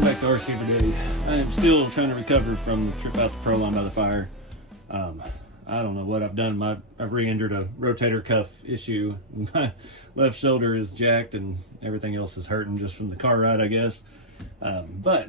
Welcome back to RC Everyday. I am still trying to recover from the trip out to Pro Line by the fire. I don't know what I've done. I've re-injured a rotator cuff issue. My left shoulder is jacked and everything else is hurting just from the car ride, I guess. But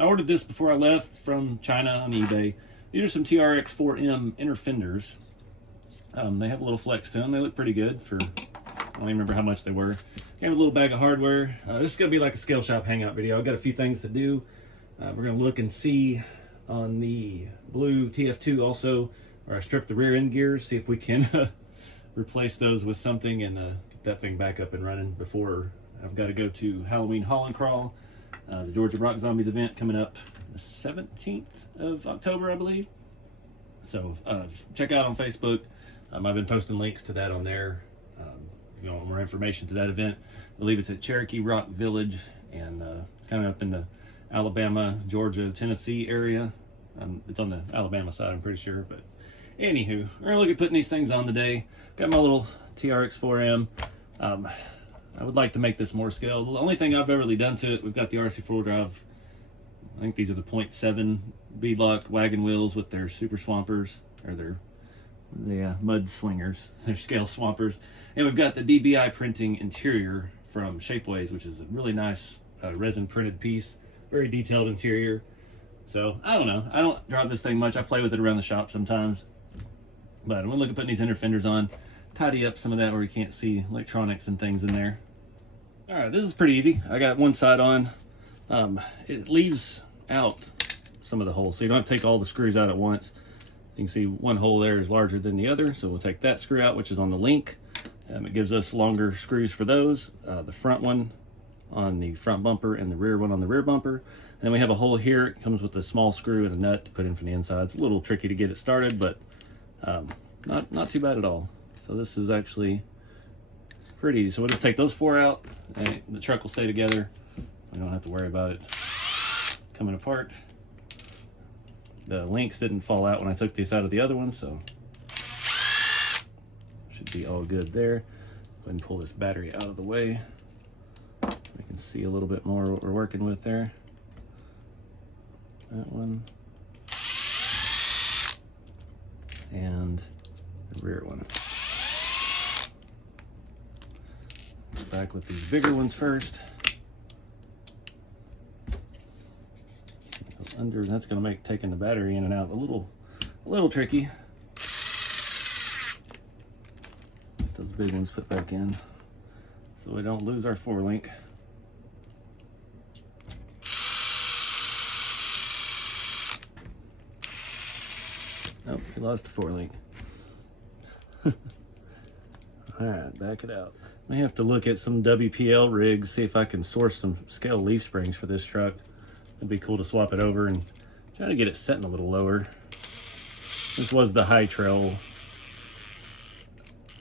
I ordered this before I left from China on eBay. These are some TRX4m inner fenders. They have a little flex to them. They look pretty good for, I don't even remember how much they were. Came with a little bag of hardware. This is going to be like a scale shop hangout video. I've got a few things to do. We're going to look and see on the blue TF2 also, where I stripped the rear end gears, see if we can replace those with something and get that thing back up and running before I've got to go to Halloween Haul and Crawl, the Georgia Rock Zombies event coming up the 17th of October, I believe. So check out on Facebook. I've been posting links to that on there. If you want more information to that event, I believe it's at Cherokee Rock Village and kind of up in the Alabama, Georgia, Tennessee area. It's on the Alabama side, I'm pretty sure. But anywho, we're gonna look at putting these things on today. Got my little TRX4m. I would like to make this more scale. The only thing I've ever really done to it, we've got the RC4 drive. I think these are the 0.7 beadlock wagon wheels with their super swampers, or their mud slingers, their scale swampers. And we've got the DBI printing interior from Shapeways, which is a really nice resin printed piece. Very detailed interior. So, I don't know. I don't drive this thing much. I play with it around the shop sometimes. But I'm going to look at putting these inner fenders on, tidy up some of that where you can't see electronics and things in there. Alright, this is pretty easy. I got one side on. It leaves out some of the holes, so you don't have to take all the screws out at once. You can see one hole there is larger than the other, so we'll take that screw out, which is on the link. It gives us longer screws for those. The front one on the front bumper and the rear one on the rear bumper. And then we have a hole here. It comes with a small screw and a nut to put in from the inside. It's a little tricky to get it started, but not too bad at all. So this is actually pretty easy. So we'll just take those four out and the truck will stay together. We don't have to worry about it coming apart. The links didn't fall out when I took these out of the other one, so should be all good there. Go ahead and pull this battery out of the way. We can see a little bit more what we're working with there. That one. And the rear one. Back with these bigger ones first. Under, that's going to make taking the battery in and out a little tricky. Get those big ones put back in so we don't lose our 4-link. Nope, we lost the 4-link. Alright, back it out. I may have to look at some WPL rigs, see if I can source some scale leaf springs for this truck. It'd be cool to swap it over and try to get it setting a little lower. This was the High Trail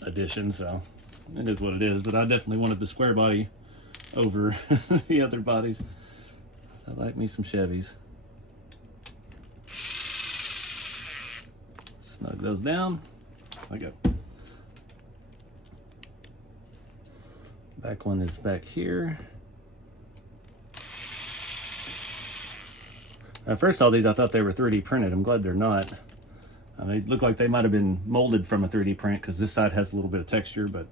edition, so it is what it is. But I definitely wanted the Squarebody over the other bodies. I like me some Chevys. Snug those down. Like a back one is back here. At first, all these, I thought they were 3D printed. I'm glad they're not. They look like they might have been molded from a 3D print because this side has a little bit of texture, but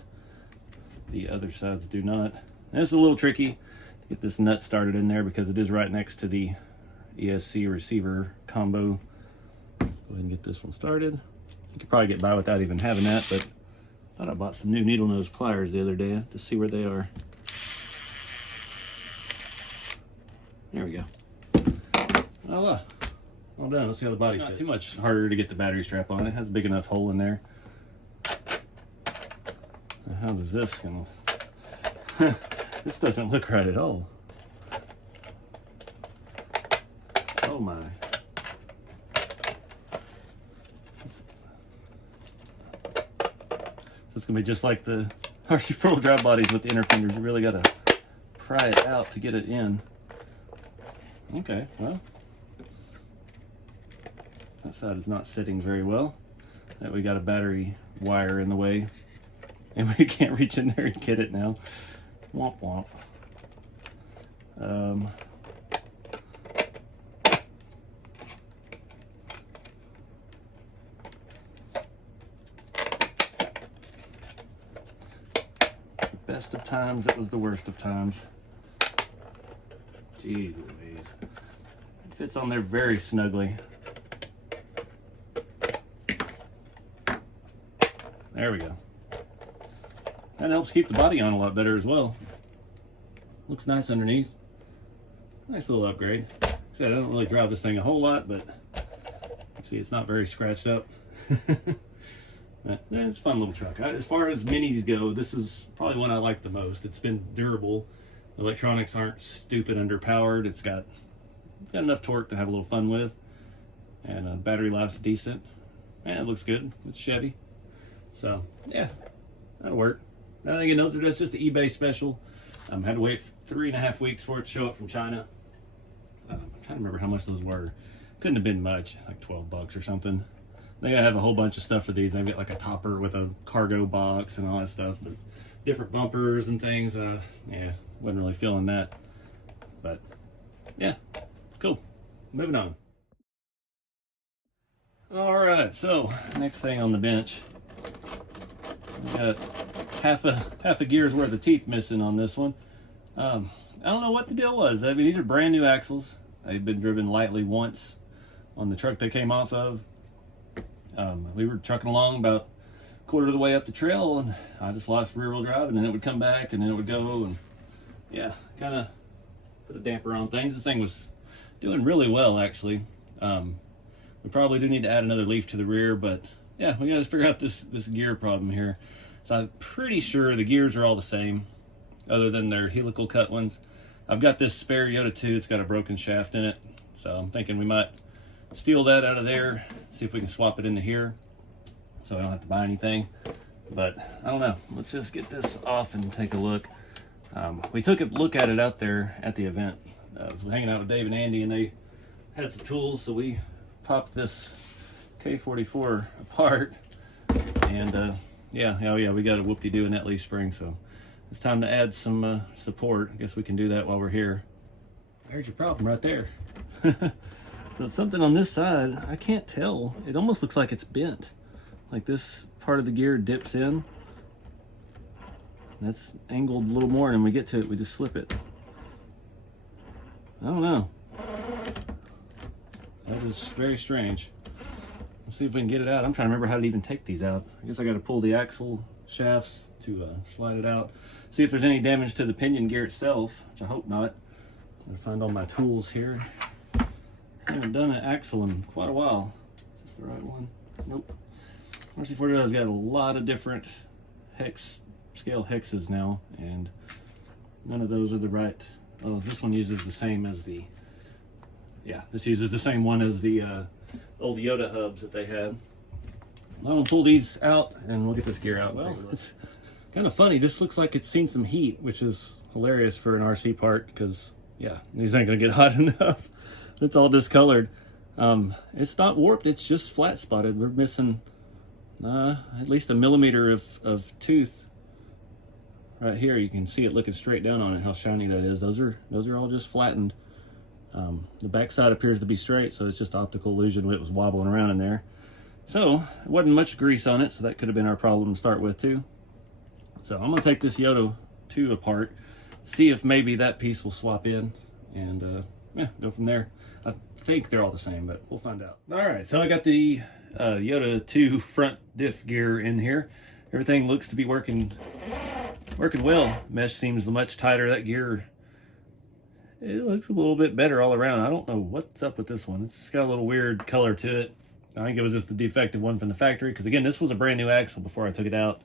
the other sides do not. And it's a little tricky to get this nut started in there because it is right next to the ESC receiver combo. Go ahead and get this one started. You could probably get by without even having that, but I thought I bought some new needle nose pliers the other day to see where they are. There we go. Voila. All done. Let's see how the body fits. Not too much harder to get the battery strap on. It has a big enough hole in there. Now, how does this go? This doesn't look right at all. Oh my. So it's gonna be just like the RC4 drive bodies with the inner fenders. You really gotta pry it out to get it in. Okay, well. That side is not sitting very well. That we got a battery wire in the way and we can't reach in there and get it now. Womp womp. best of times, it was the worst of times. Jeez Louise. It fits on there very snugly. There we go. That helps keep the body on a lot better as well. Looks nice underneath. Nice little upgrade. Like I said, I don't really drive this thing a whole lot, but see, it's not very scratched up. It's a fun little truck. As far as minis go, this is probably one I like the most. It's been durable. The electronics aren't stupid underpowered. It's got enough torque to have a little fun with, and battery life's decent, and it looks good. It's Chevy, so yeah, that'll work. I think that's just an eBay special. Had to wait 3.5 weeks for it to show up from China. I'm trying to remember how much those were. Couldn't have been much, like 12 bucks or something. They have a whole bunch of stuff for these. They've got like a topper with a cargo box and all that stuff, but different bumpers and things. Yeah, wasn't really feeling that. But yeah, cool. Moving on. All right, so next thing on the bench, we got half a gear's worth of teeth missing on this one. I don't know what the deal was. I mean, these are brand new axles. They've been driven lightly once on the truck they came off of. We were trucking along about a quarter of the way up the trail, and I just lost rear wheel drive, and then it would come back, and then it would go, and yeah, kind of put a damper on things. This thing was doing really well, actually. We probably do need to add another leaf to the rear, but yeah, we got to figure out this gear problem here. So I'm pretty sure the gears are all the same, other than their helical cut ones. I've got this spare Yoda 2. It's got a broken shaft in it, so I'm thinking we might steal that out of there, see if we can swap it into here so I don't have to buy anything. But I don't know. Let's just get this off and take a look. We took a look at it out there at the event. I was hanging out with Dave and Andy, and they had some tools, so we popped this K44 apart, and yeah, we got a whoop-de-doo in that leaf spring, so it's time to add some support. I guess we can do that while we're here. There's your problem right there. So something on this side, I can't tell. It almost looks like it's bent. Like this part of the gear dips in. That's angled a little more, and when we get to it, we just slip it. I don't know. That is very strange. Let's see if we can get it out. I'm trying to remember how to even take these out. I guess I got to pull the axle shafts to slide it out. See if there's any damage to the pinion gear itself, which I hope not. I'm gonna find all my tools here. I haven't done an axle in quite a while. Is this the right one? Nope. RC40's got a lot of different scale hexes now, and none of those are the right. Oh, this one uses the same as the, yeah, this uses the same one as the old Yoda hubs that they had. I'm gonna pull these out and we'll get this gear out. Well, it's kind of funny. This looks like it's seen some heat, which is hilarious for an RC part, because yeah, these ain't gonna get hot enough. It's all discolored. It's not warped, it's just flat spotted. We're missing at least 1 millimeter of tooth right here. You can see it looking straight down on it, how shiny that is. Those are all just flattened. The back side appears to be straight, so it's just optical illusion. It was wobbling around in there. So it wasn't much grease on it, so that could have been our problem to start with too. So I'm gonna take this Yoda 2 apart, see if maybe that piece will swap in, and yeah, go from there. I think they're all the same, but we'll find out. All right, so I got the Yoda 2 front diff gear in here. Everything looks to be working well. Mesh seems much tighter. That gear, it looks a little bit better all around. I don't know what's up with this one. It's just got a little weird color to it. I think it was just the defective one from the factory, because again, this was a brand new axle before I took it out.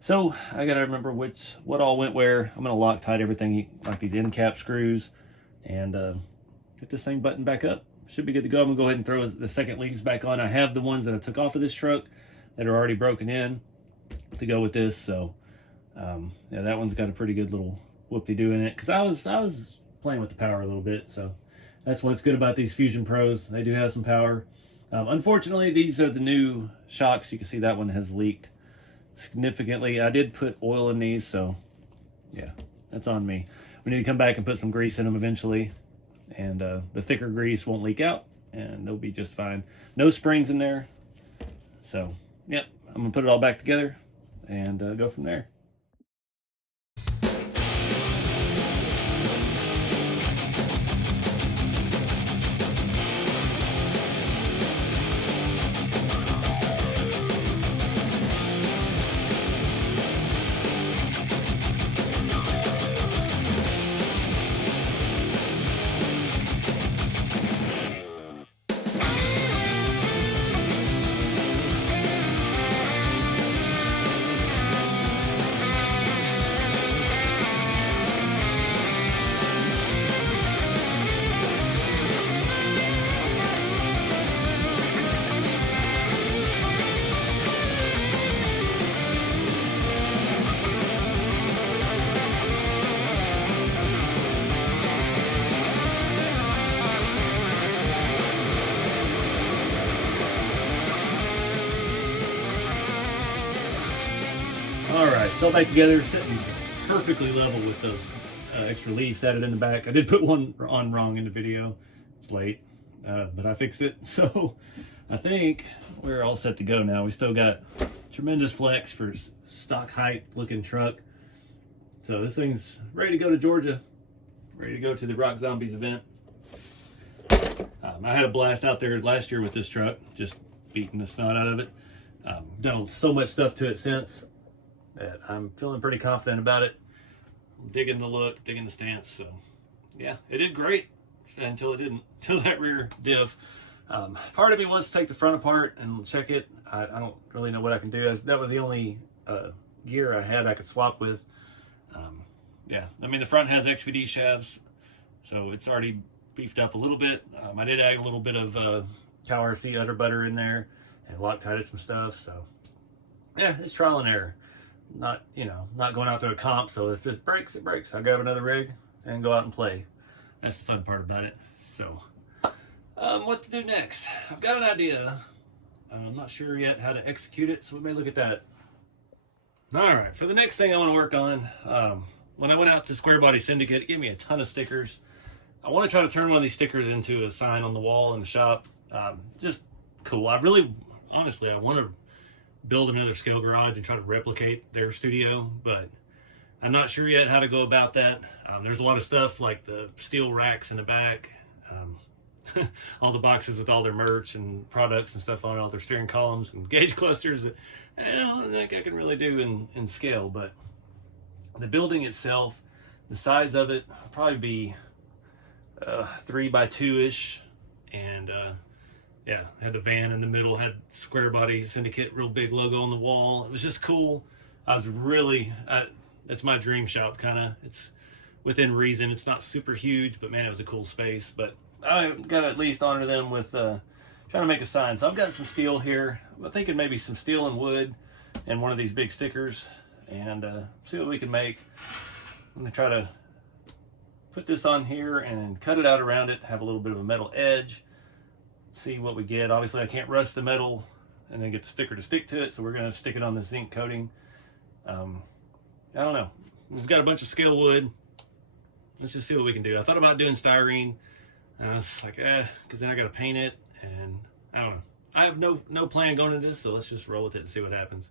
So I gotta remember what all went where. I'm gonna Loctite everything, like these end cap screws, and get this thing buttoned back up. Should be good to go. I'm gonna go ahead and throw the second leads back on. I have the ones that I took off of this truck that are already broken in to go with this. So yeah, that one's got a pretty good little whoop-de-doo in it, because I was playing with the power a little bit. So that's what's good about these Fusion Pros. They do have some power. Unfortunately, these are the new shocks. You can see that one has leaked significantly. I did put oil in these, so yeah, that's on me. We need to come back and put some grease in them eventually, and the thicker grease won't leak out, and they'll be just fine. No springs in there, so yep, I'm gonna put it all back together and go from there. all back together, sitting perfectly level with those extra leaves added in the back. I did put one on wrong in the video. It's late, but I fixed it. So I think we're all set to go now. We still got tremendous flex for stock height looking truck. So this thing's ready to go to Georgia, ready to go to the Rock Zombies event. I had a blast out there last year with this truck, just beating the snot out of it. Done so much stuff to it since that I'm feeling pretty confident about it. I'm digging the look, digging the stance. So yeah, it did great until it didn't, until that rear diff. Part of me wants to take the front apart and check it. I don't really know what I can do. That was the only gear I had I could swap with. Yeah, I mean the front has XVD shafts, so it's already beefed up a little bit. I did add a little bit of Cow RC udder butter in there and Loctited some stuff. So yeah, it's trial and error. Not, you know, not going out to a comp. So if this breaks, it breaks. I grab another rig and go out and play. That's the fun part about it. So what to do next? I've got an idea. I'm not sure yet how to execute it, so we may look at that. All right, for the next thing I want to work on, when I went out to Squarebody Syndicate, it gave me a ton of stickers. I want to try to turn one of these stickers into a sign on the wall in the shop. Just cool. Honestly, I want to build another scale garage and try to replicate their studio, but I'm not sure yet how to go about that. There's a lot of stuff like the steel racks in the back, all the boxes with all their merch and products and stuff on it, all their steering columns and gauge clusters that I don't think I can really do in scale. But the building itself, the size of it will probably be 3 by 2-ish, and yeah, had the van in the middle, had Squarebody Syndicate real big logo on the wall. It was just cool. I was really, it's my dream shop kind of. It's within reason. It's not super huge, but man, it was a cool space. But I got to at least honor them with trying to make a sign. So I've got some steel here. I'm thinking maybe some steel and wood and one of these big stickers, and see what we can make. I'm gonna try to put this on here and cut it out around it, have a little bit of a metal edge, see what we get. Obviously I can't rust the metal and then get the sticker to stick to it, so we're going to stick it on the zinc coating. I don't know. We've got a bunch of scale wood. Let's just see what we can do. I thought about doing styrene, and I was like, because then I got to paint it, and I don't know. I have no plan going into this, so let's just roll with it and see what happens.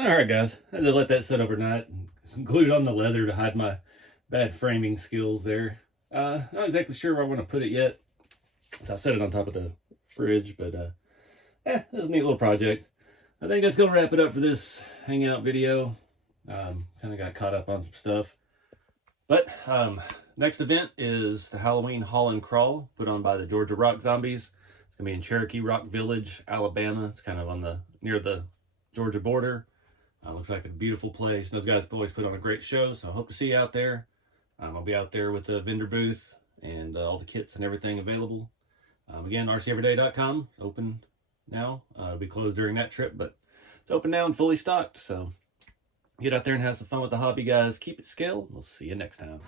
All right, guys, I had to let that sit overnight. glued on the leather to hide my bad framing skills there. Not exactly sure where I want to put it yet. So I set it on top of the fridge, but this is a neat little project. I think that's going to wrap it up for this Hangout video. Kind of got caught up on some stuff. But next event is the Halloween Haul and Crawl put on by the Georgia Rock Zombies. It's going to be in Cherokee Rock Village, Alabama. It's kind of on near the Georgia border. Looks like a beautiful place. Those guys always put on a great show, so I hope to see you out there. I'll be out there with the vendor booth and all the kits and everything available. Again, rceveryday.com, open now. It'll be closed during that trip, but it's open now and fully stocked. So get out there and have some fun with the hobby, guys. Keep it scale. We'll see you next time.